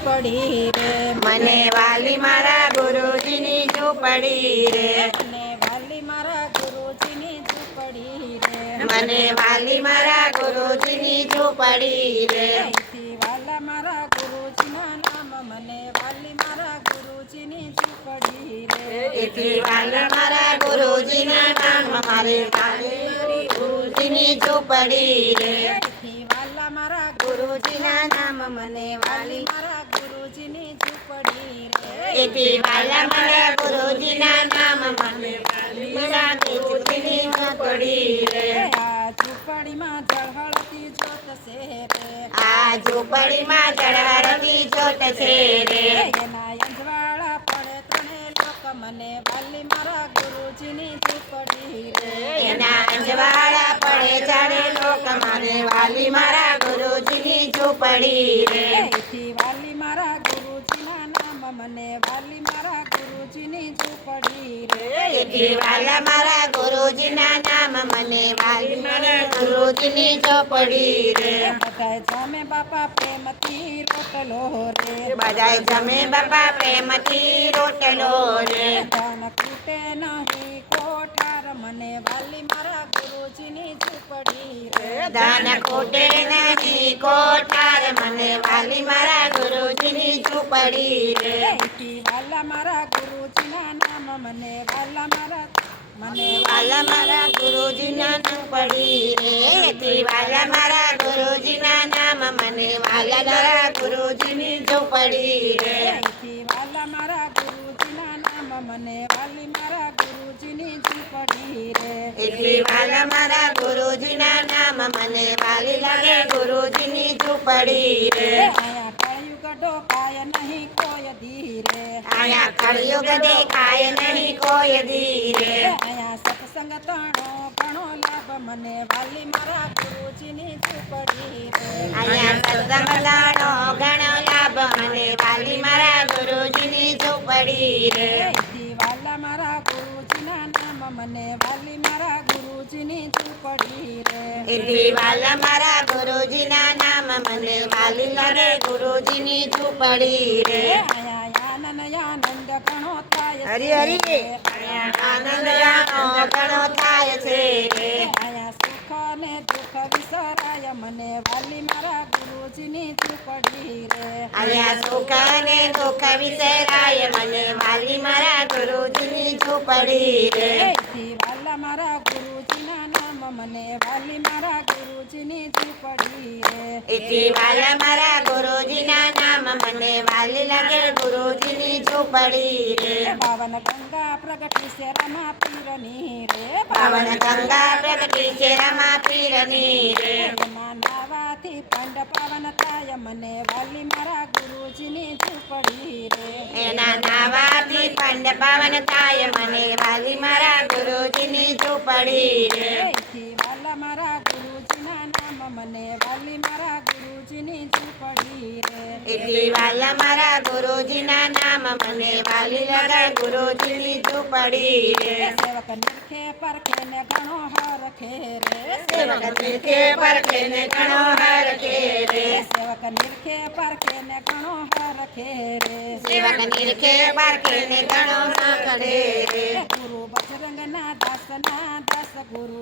ઝૂંપડી રે મને વાલી મારા ગુરુજીની ઝૂંપડી રે મને વાલી મારા ગુરુજીની ઝૂંપડી રે મને વાલી મારા ગુરુજીની ઝૂંપડી રે એથી વાલા મારા ગુરુજીના નામ મને વાલી મારા ગુરુજીની ઝૂંપડી રે એથી વાલા મારા ગુરુજીના નામ મારે વાલી ગુરુજીની ઝૂંપડી રે એથી વાલા મારા ગુરુજીના નામ મને વાલી મારા ગુરુજીની ઝૂંપડી રે એથી વાલા મારા ગુરુજીના નામ મને વાલી મારા ગુરુજીની ઝૂંપડી રે આ ઝૂંપડીમાં ઝળહળતી જોત છે રે આ ઝૂંપડીમાં ચઢાડતી જોત છે રે એના અંજવાળા પડે ત્રણે લોક મને વાલી મારા ગુરુજીની ઝૂંપડી રે એના અંજવાળા પડે જાણે લોક મને વાલી મારા ગુરુજીની ઝૂંપડી રે એથી વાલી મારા ગુરુજીના નામ મને વાલી મારા ગુરુજીની ઝૂંપડી રે એથી વાલા મારા ગુરુજીના નામ મને વાલી મારા ગુરુજીની ઝૂંપડી રે બધાય જમે બાપા પ્રેમથી રોટલો રે બધાય જમે બાપા પ્રેમથી રોટલો રે ધન ખૂટે નહીં કોઠાર મને વાલી મારા ગુરુજીની ઝૂંપડી રે ધન ખૂટે નહીં કોઠાર મને વાલી મારા ગુરુજીની ઝૂંપડી રે એથી વાલા મારા ગુરુજીના નામ મને વાલા મારા વાલા મારા ગુરુજીના ઝૂંપડી રે એથી વાલા મારા ગુરુજીના નામ મને વાલા મારા ગુરુજીની ઝૂંપડી રે એથી વાલા મારા ગુરુજીના નામ મને વાલી મારા ગુરુજીની ઝૂંપડી રે એથી વાલા મારા ગુરુજીના નામ મને વાલી લાગે ગુરુજીની ઝૂંપડી રે આયા કળિયુગ ડોકાય નહીં કોઈ ધીરે આયા કળિયુગ દેખાય નહીં કોઈ ધીરે આયા સત્સંગ તણો ઘણો લાભ મને વાલી મારા ગુરુજીની ઝૂંપડી રે અહીંયા સત્સંગ દાડો ઘણો લાભ મને વાલી મારા ગુરુજીની ઝૂંપડી રે એથી વાલા મારા ગુરુજીના નામ મને વાલી મારા ગુરુજીની ઝૂંપડી રે એથી વાલા મારા ગુરુજીના નામ મને વાલી લાગે ગુરુજીની ઝૂંપડી રે આયા આનંદ ઘણો થાય હરી હરી આનંદ ઘણો થાય છે રે આયા સુખ ને દુઃખ વિસરાય મને વાલી મારા ગુરુજીની ઝૂંપડી રે અહીંયા સુખ ને દુઃખ વિસરાય મને વાલી મારા ગુરુજીની ઝૂંપડી રે એથી વાલા મારા ગુરુજીના નામ મને વાલી મારા ગુરુજીની ઝૂંપડી રે એથી વાલા મારા ગુરુજીના નામ મને વાલી લાગે ગુરુજીની ઝૂંપડી રે પાવન ગંગા પ્રગટી છે રમા પીરની રે પાવન ગંગા પ્રગટી છે રમા પીરની રે એના નાવાથી પંડ પાવન થાય મને વાલી મારા ગુરુજીની ઝૂંપડી રે એના નાવાથી પંડ પાવન થાય મને વાલી મારા ગુરુજીની ઝૂંપડી રે એથી વાલા મારા ગુરુજીના નામ મને વાલી મારા ગુરુજીની ઝૂંપડી રે એથી વાલા મારા ગુરુજીના નામ મને વાલી લાગે ગુરુજીની ઝૂંપડી રે સેવક નિરખે પરખે ને ઘણો હરખે રે સેવક નિરખે પરખે ને ઘણો હરખે રે સેવક નિરખે પરખે ને ઘણો હરખે રે સેવક નિરખે પરખે ને ઘણો હરખે રે ગુરુ બજરંગના દાસના દાસ ગુરુ